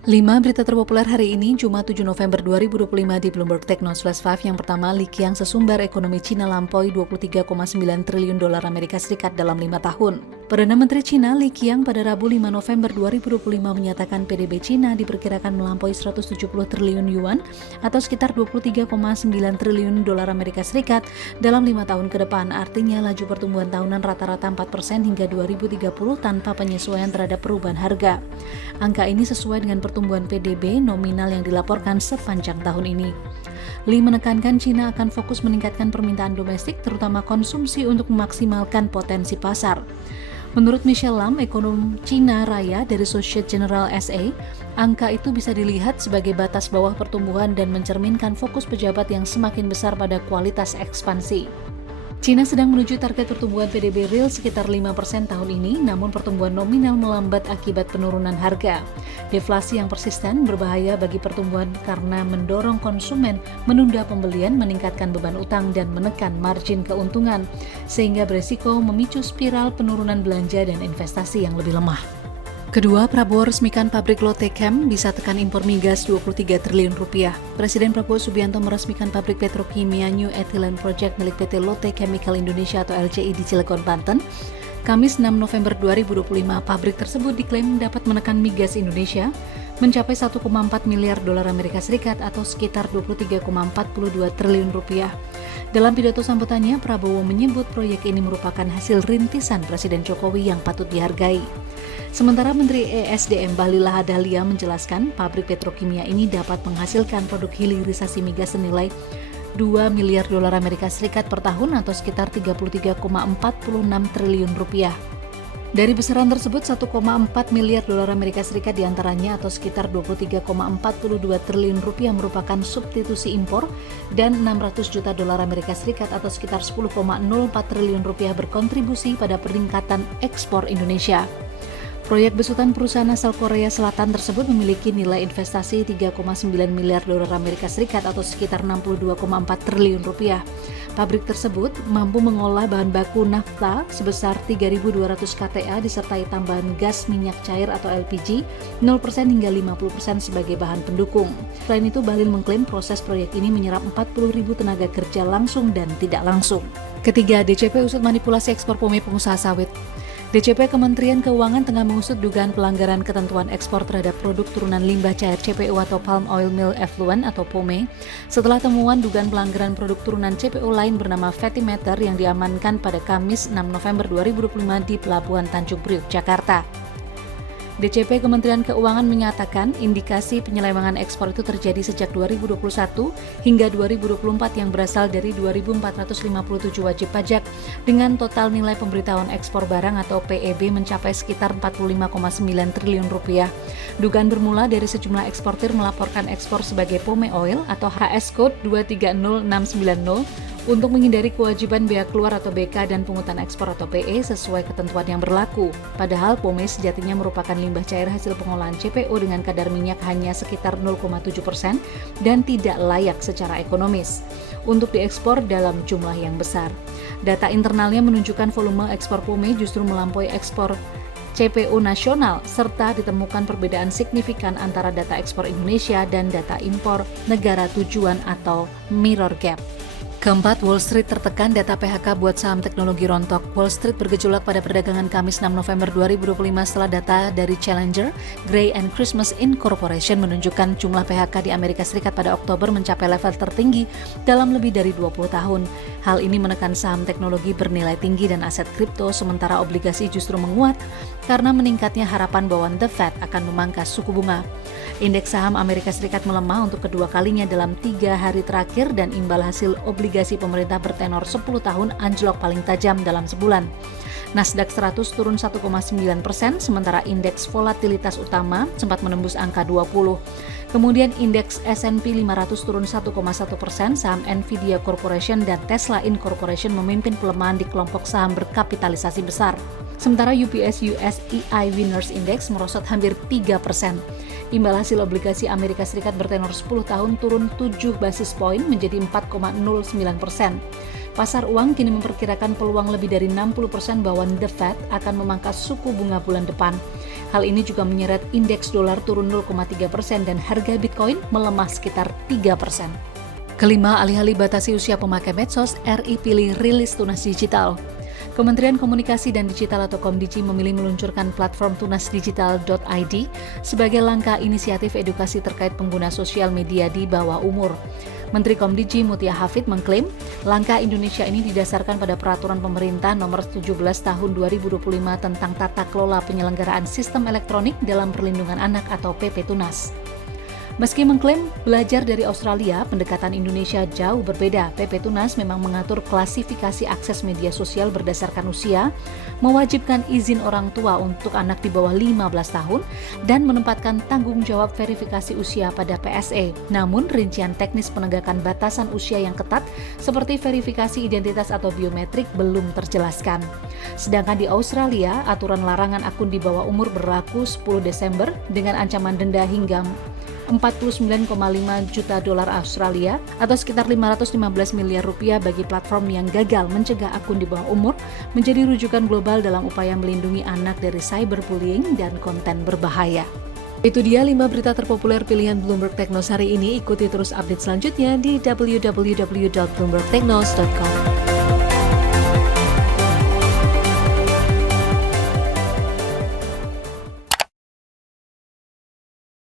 5 berita terpopuler hari ini, Jumat 7 November 2025 di Bloomberg Tech News Flash 5. Yang pertama, Li Qiang sesumbar ekonomi Cina lampaui 23,9 triliun dolar Amerika Serikat dalam 5 tahun. Perdana Menteri Cina Li Qiang pada Rabu 5 November 2025 menyatakan PDB Cina diperkirakan melampaui 170 triliun yuan atau sekitar 23,9 triliun dolar Amerika Serikat dalam 5 tahun ke depan. Artinya laju pertumbuhan tahunan rata-rata 4% hingga 2030 tanpa penyesuaian terhadap perubahan harga. Angka ini sesuai dengan pertumbuhan PDB nominal yang dilaporkan sepanjang tahun ini. Li menekankan Cina akan fokus meningkatkan permintaan domestik, terutama konsumsi untuk memaksimalkan potensi pasar. Menurut Michelle Lam, ekonom Cina Raya dari Societe Generale SA, angka itu bisa dilihat sebagai batas bawah pertumbuhan dan mencerminkan fokus pejabat yang semakin besar pada kualitas ekspansi. Cina sedang menuju target pertumbuhan PDB real sekitar 5% tahun ini, namun pertumbuhan nominal melambat akibat penurunan harga. Deflasi yang persisten berbahaya bagi pertumbuhan karena mendorong konsumen menunda pembelian, meningkatkan beban utang, dan menekan margin keuntungan, sehingga beresiko memicu spiral penurunan belanja dan investasi yang lebih lemah. Kedua, Prabowo resmikan pabrik Lotte Chem bisa tekan impor migas 23 triliun rupiah. Presiden Prabowo Subianto meresmikan pabrik petrokimia New Ethylene Project milik PT Lotte Chemical Indonesia atau LCI di Cilegon, Banten. Kamis 6 November 2025, pabrik tersebut diklaim dapat menekan migas Indonesia mencapai 1,4 miliar dolar Amerika Serikat atau sekitar 23,42 triliun rupiah. Dalam pidato sambutannya, Prabowo menyebut proyek ini merupakan hasil rintisan Presiden Jokowi yang patut dihargai. Sementara Menteri ESDM Bahlil Lahadalia menjelaskan pabrik petrokimia ini dapat menghasilkan produk hilirisasi migas senilai 2 miliar dolar Amerika Serikat per tahun atau sekitar 33,46 triliun rupiah. Dari besaran tersebut, 1,4 miliar dolar Amerika Serikat diantaranya atau sekitar 23,42 triliun rupiah merupakan substitusi impor dan 600 juta dolar Amerika Serikat atau sekitar 10,04 triliun rupiah berkontribusi pada peningkatan ekspor Indonesia. Proyek besutan perusahaan asal Korea Selatan tersebut memiliki nilai investasi 3,9 miliar dolar Amerika Serikat atau sekitar 62,4 triliun rupiah. Pabrik tersebut mampu mengolah bahan baku nafta sebesar 3.200 kTA disertai tambahan gas minyak cair atau LPG 0% hingga 50% sebagai bahan pendukung. Selain itu, Bahlil mengklaim proses proyek ini menyerap 40.000 tenaga kerja langsung dan tidak langsung. Ketiga, DCP usut manipulasi ekspor POME pengusaha sawit. DCP Kementerian Keuangan tengah mengusut dugaan pelanggaran ketentuan ekspor terhadap produk turunan limbah cair CPO atau Palm Oil Mill Effluent atau POME setelah temuan dugaan pelanggaran produk turunan CPO lain bernama Fatty Matter yang diamankan pada Kamis 6 November 2025 di Pelabuhan Tanjung Priok, Jakarta. DCP Kementerian Keuangan menyatakan indikasi penyelewengan ekspor itu terjadi sejak 2021 hingga 2024 yang berasal dari 2.457 wajib pajak dengan total nilai pemberitahuan ekspor barang atau PEB mencapai sekitar 45,9 triliun rupiah. Dugaan bermula dari sejumlah eksportir melaporkan ekspor sebagai POME Oil atau HS Code 230690 untuk menghindari kewajiban bea keluar atau BK dan pungutan ekspor atau PE sesuai ketentuan yang berlaku. Padahal POME sejatinya merupakan limbah cair hasil pengolahan CPO dengan kadar minyak hanya sekitar 0,7% dan tidak layak secara ekonomis untuk diekspor dalam jumlah yang besar. Data internalnya menunjukkan volume ekspor POME justru melampaui ekspor CPO nasional serta ditemukan perbedaan signifikan antara data ekspor Indonesia dan data impor negara tujuan atau mirror gap. Keempat, Wall Street tertekan data PHK buat saham teknologi rontok. Wall Street bergejolak pada perdagangan Kamis 6 November 2025 setelah data dari Challenger, Gray and Christmas Incorporation menunjukkan jumlah PHK di Amerika Serikat pada Oktober mencapai level tertinggi dalam lebih dari 20 tahun. Hal ini menekan saham teknologi bernilai tinggi dan aset kripto, sementara obligasi justru menguat karena meningkatnya harapan bahwa The Fed akan memangkas suku bunga. Indeks saham Amerika Serikat melemah untuk kedua kalinya dalam 3 hari terakhir dan imbal hasil obligasi pemerintah bertenor 10 tahun anjlok paling tajam dalam sebulan. Nasdaq 100 turun 1,9%, sementara indeks volatilitas utama sempat menembus angka 20. Kemudian indeks S&P 500 turun 1,1%, saham Nvidia Corporation dan Tesla Incorporation memimpin pelemahan di kelompok saham berkapitalisasi besar. Sementara UBS US EI Winners Index merosot hampir 3%. Imbal hasil obligasi Amerika Serikat bertenor 10 tahun turun 7 basis poin menjadi 4,09%. Pasar uang kini memperkirakan peluang lebih dari 60% bahwa The Fed akan memangkas suku bunga bulan depan. Hal ini juga menyeret indeks dolar turun 0,3% dan harga Bitcoin melemah sekitar 3%. Kelima, alih-alih batasi usia pemakai medsos, RI pilih rilis tunas digital. Kementerian Komunikasi dan Digital atau Komdigi memilih meluncurkan platform tunasdigital.id sebagai langkah inisiatif edukasi terkait pengguna sosial media di bawah umur. Menteri Komdigi Mutia Hafid mengklaim langkah Indonesia ini didasarkan pada peraturan pemerintah nomor 17 tahun 2025 tentang tata kelola penyelenggaraan sistem elektronik dalam perlindungan anak atau PP Tunas. Meski mengklaim belajar dari Australia, pendekatan Indonesia jauh berbeda. PP Tunas memang mengatur klasifikasi akses media sosial berdasarkan usia, mewajibkan izin orang tua untuk anak di bawah 15 tahun, dan menempatkan tanggung jawab verifikasi usia pada PSE. Namun, rincian teknis penegakan batasan usia yang ketat, seperti verifikasi identitas atau biometrik, belum terjelaskan. Sedangkan di Australia, aturan larangan akun di bawah umur berlaku 10 Desember dengan ancaman denda hingga 49,5 juta dolar Australia atau sekitar 515 miliar rupiah bagi platform yang gagal mencegah akun di bawah umur menjadi rujukan global dalam upaya melindungi anak dari cyberbullying dan konten berbahaya. Itu dia 5 berita terpopuler pilihan Bloomberg Technos hari ini. Ikuti terus update selanjutnya di www.bloombergtechnos.com.